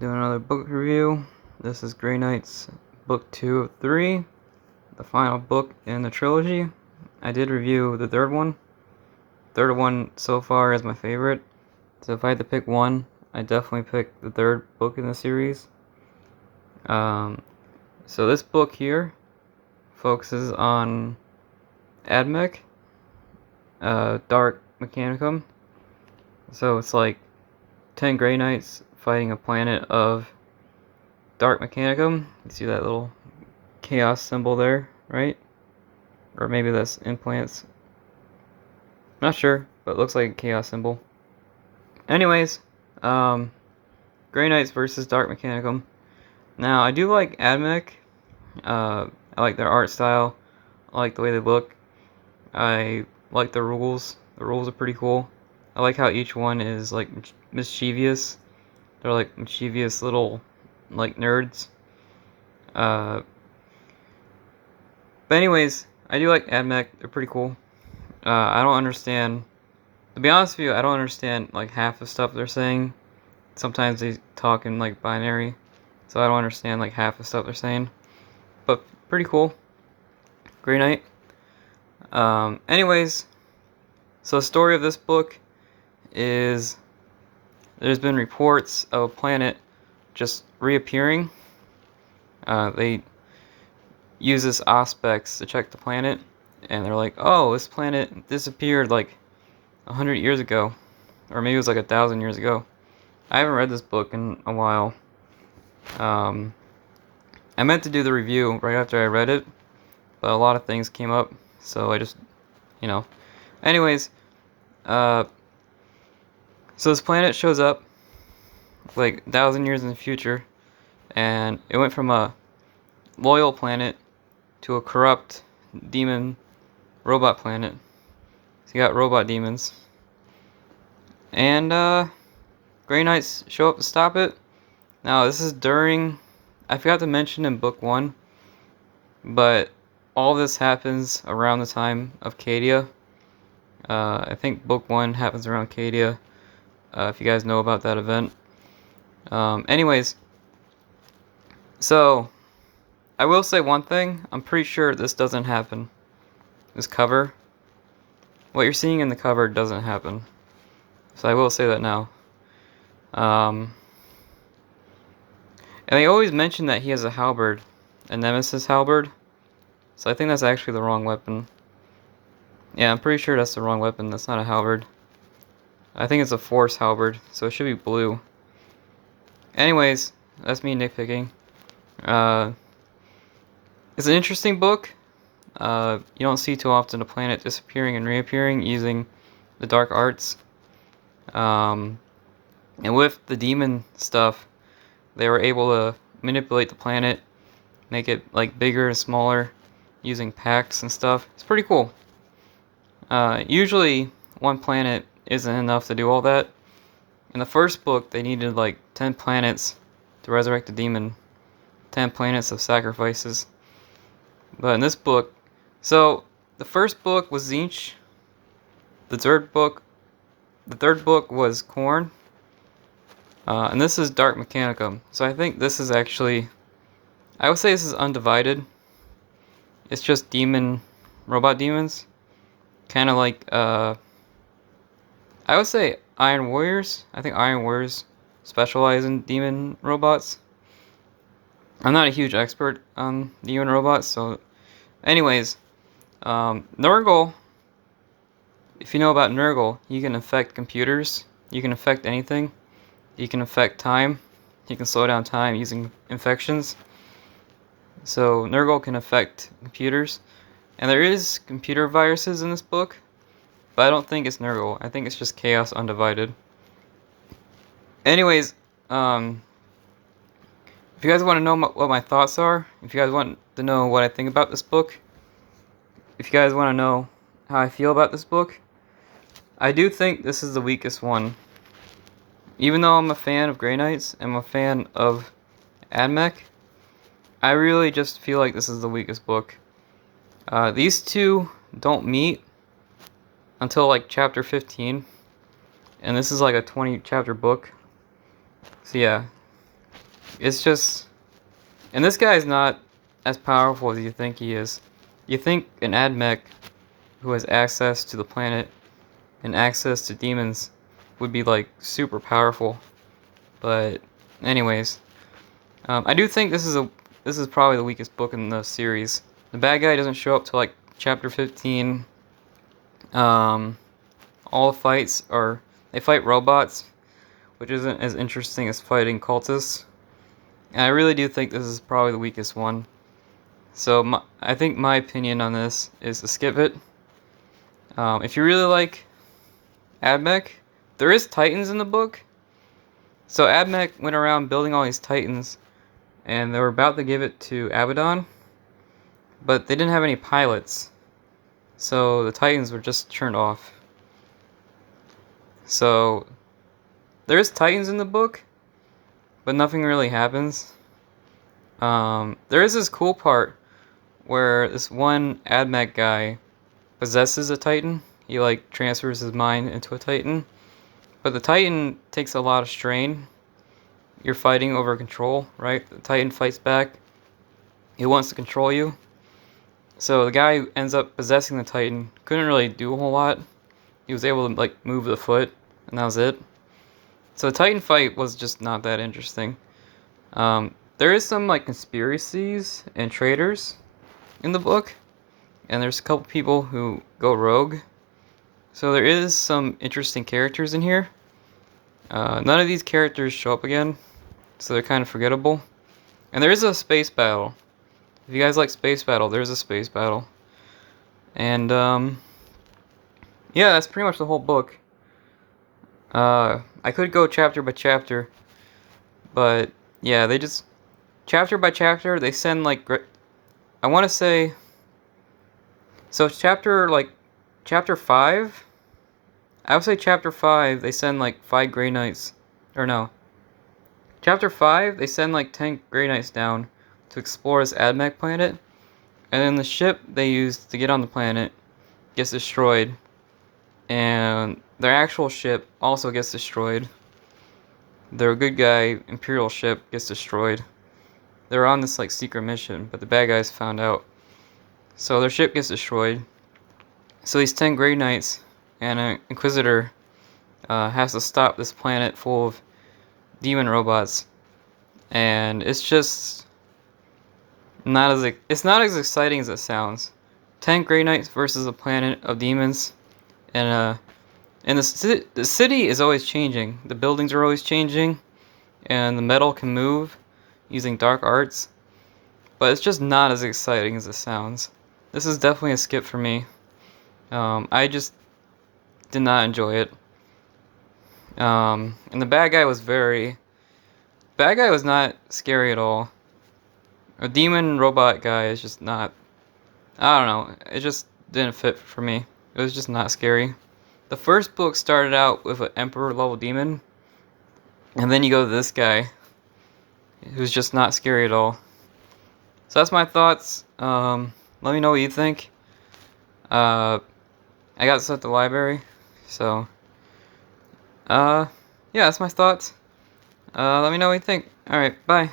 Doing another book review. This is Grey Knight's book 2 of 3, the final book in the trilogy. I did review the third one. Third one so far is my favorite. So if I had to pick one, I definitely pick the third book in the series. So this book here focuses on Admech, Dark Mechanicum. So it's like 10 Grey Knights fighting a planet of Dark Mechanicum. You see that little chaos symbol there, right? Or maybe that's implants. Not sure, but it looks like a chaos symbol. Anyways, Grey Knights versus Dark Mechanicum. Now, I do like Admech. I like their art style. I like the way they look. I like the rules. The rules are pretty cool. I like how each one is like mischievous. They're like mischievous little like nerds. But anyways, I do like Admech. They're pretty cool. I don't understand. To be honest with you, I don't understand like half the stuff they're saying. Sometimes they talk in like binary, so I don't understand like half the stuff they're saying. But pretty cool. Grey Knight. Anyways, so the story of this book is there's been reports of a planet just reappearing. They use this Auspex to check the planet, and they're like, oh, this planet disappeared like 100 years ago, or maybe it was like 1,000 years ago. I haven't read this book in a while. I meant to do the review right after I read it, but a lot of things came up, so I just, Anyways, so this planet shows up like 1,000 years in the future, and it went from a loyal planet to a corrupt demon robot planet. So you got robot demons. And Grey Knights show up to stop it. Now this is during, I forgot to mention in book 1, but all this happens around the time of Cadia. I think book 1 happens around Cadia, if you guys know about that event. Anyways, so I will say one thing. I'm pretty sure this doesn't happen. This cover, what you're seeing in the cover doesn't happen. So I will say that now. And they always mention that he has a halberd, a Nemesis halberd. So I think that's actually the wrong weapon. Yeah, I'm pretty sure that's the wrong weapon. That's not a halberd. I think it's a force halberd, so it should be blue. Anyways, that's me nitpicking. It's an interesting book. You don't see too often a planet disappearing and reappearing using the dark arts. And with the demon stuff, they were able to manipulate the planet, make it like bigger and smaller using packs and stuff. It's pretty cool. Usually one planet isn't enough to do all that. In the first book, they needed like 10 planets to resurrect the demon. 10 planets of sacrifices. But in this book, so the first book was Zinch. The third book was Corn. And this is Dark Mechanicum. So I think this is actually, I would say this is undivided. It's just robot demons. Kind of like, I would say Iron Warriors. I think Iron Warriors specialize in demon robots. I'm not a huge expert on demon robots, so anyways, Nurgle, if you know about Nurgle, you can affect computers, you can affect anything, you can affect time, you can slow down time using infections. So Nurgle can affect computers, and there is computer viruses in this book, but I don't think it's Nurgle. I think it's just Chaos Undivided. Anyways, if you guys want to know what my thoughts are, if you guys want to know what I think about this book, if you guys want to know how I feel about this book, I do think this is the weakest one. Even though I'm a fan of Grey Knights, I'm a fan of Admech, I really just feel like this is the weakest book. These two don't meet until like chapter 15, and this is like a 20 chapter book. So yeah, It's just, and this guy is not as powerful as you think he is. You think an Admech who has access to the planet and access to demons would be like super powerful, but anyways, I do think this is probably the weakest book in the series. The bad guy doesn't show up till like chapter 15. All the fights are they fight robots, which isn't as interesting as fighting cultists. And I really do think this is probably the weakest one. So I think my opinion on this is to skip it. If you really like Admech, there is Titans in the book. So Admech went around building all these Titans, and they were about to give it to Abaddon, but they didn't have any pilots. So the Titans were just turned off. So there is Titans in the book, but nothing really happens. There is this cool part where this one Admech guy possesses a Titan. He like transfers his mind into a Titan. But the Titan takes a lot of strain. You're fighting over control, right? The Titan fights back. He wants to control you. So the guy who ends up possessing the Titan couldn't really do a whole lot. He was able to like move the foot, and that was it. So the Titan fight was just not that interesting. There is some like conspiracies and traitors in the book, and there's a couple people who go rogue. So there is some interesting characters in here. None of these characters show up again, so they're kind of forgettable. And there is a space battle. If you guys like space battle, there's a space battle. And yeah, that's pretty much the whole book. I could go chapter by chapter, but yeah, they just chapter by chapter they send like I want to say. So chapter 5. I would say chapter 5 they send like 5 Grey Knights, or no. Chapter 5 they send like 10 Grey Knights down to explore this Admech planet, and then the ship they use to get on the planet gets destroyed, and their actual ship also gets destroyed. Their good guy Imperial ship gets destroyed. They're on this like secret mission, but the bad guys found out. So their ship gets destroyed. So these 10 Grey Knights and an Inquisitor has to stop this planet full of demon robots, and it's just not as exciting as it sounds. 10 Grey Knights versus a planet of demons, and the city is always changing. The buildings are always changing, and the metal can move using dark arts, but it's just not as exciting as it sounds. This is definitely a skip for me. I just did not enjoy it. And the bad guy was not scary at all. A demon robot guy is just not, I don't know, it just didn't fit for me. It was just not scary. The first book started out with an emperor level demon, and then you go to this guy who's just not scary at all. So that's my thoughts. Let me know what you think. I got this at the library, so yeah, that's my thoughts. Let me know what you think. Alright, bye.